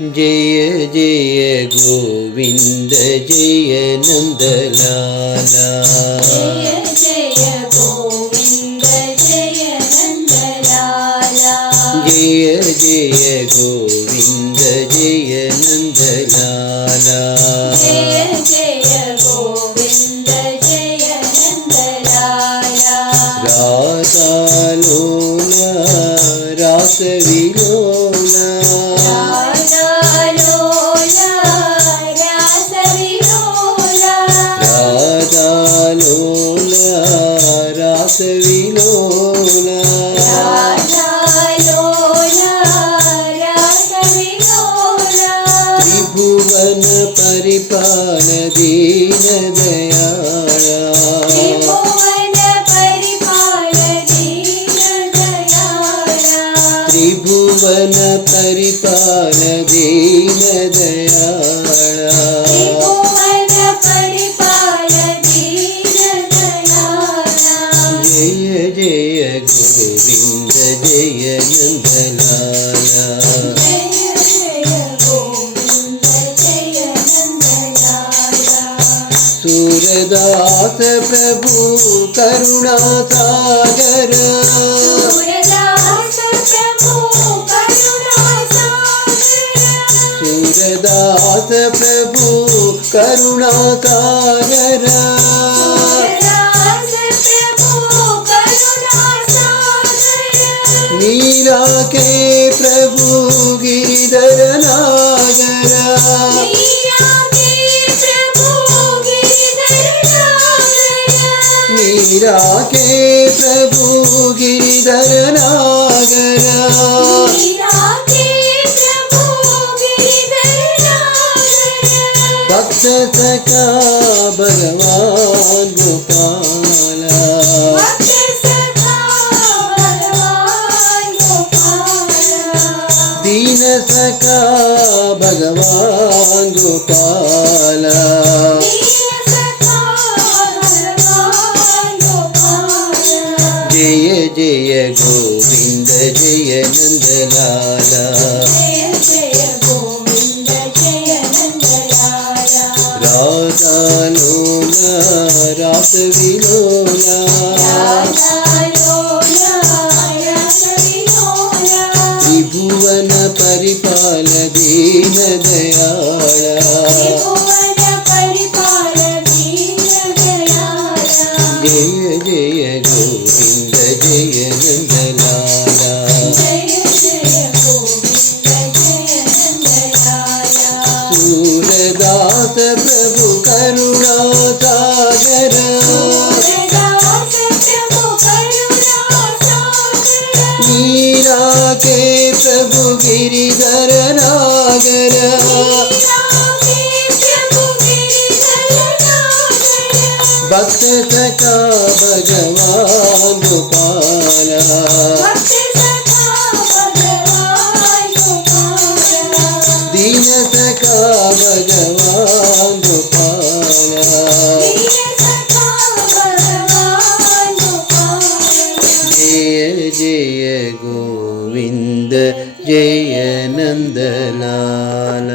जय जय गोविंद जय नंदलाला। जय जय गोविंद जय नंदलाला। जय जय गोविंद जय नंदलाला। जय जय गोविंद जय नंदलाला। राधा लोला रास विलोला। राधा लोला रास विलोला। राधा लोला रास विलोला। राधा लोला रास विलोला। त्रिभुवन परिपाल दीन दयाला। त्रिभुवन परिपाल दीन दयाला। त्रिभुवन परिपाल दीन दयाला। त्रिभुवन परिपाल दीन दयाला। जय जय गोविंद जय नंदलाला। जय जय गोविंद जय नंदलाला। सूरदास प्रभु करुणा सागर। सूरदास प्रभु करुणा सागर। सूरदास प्रभु करुणा सागर। सूरदास प्रभु करुणा सागर। मीरा के प्रभु गिरिधर नागर। मीरा के प्रभु गिरिधर नागर। मीरा के प्रभु गिरिधर नागर। मीरा के प्रभु गिरिधर नागर। भक्त सखा भगवान गोपाला। भक्त सखा भगवान गोपाला। दीन सखा भगवान गोपाला। दीन सखा भगवान गोपाला। जय जय गोविंद जय नंदलाला। जय जय गोविंद जय नंदलाला। राधा लोला रास विलोला। राधा लोला रास विलोला। त्रिभुवन परिपाल दीन दयाला। त्रिभुवन परिपाल दीन दयाला। जय जय गोविंद जय नंदलाला। जय जय गोविंद जय नंदलाला। सूरदास प्रभु करुणा सागर। सूरदास प्रभु करुणा सागर। मीरा के प्रभु गिरिधर नागर। मीरा के प्रभु गिरिधर नागर। भक्त सखा भगवान गोपाला। भक्त सखा भगवान गोपाला। दीन सखा भगवान गोपाला। दीन सखा भगवान गोपाला। जय जय गोविंद जय नंदलाला।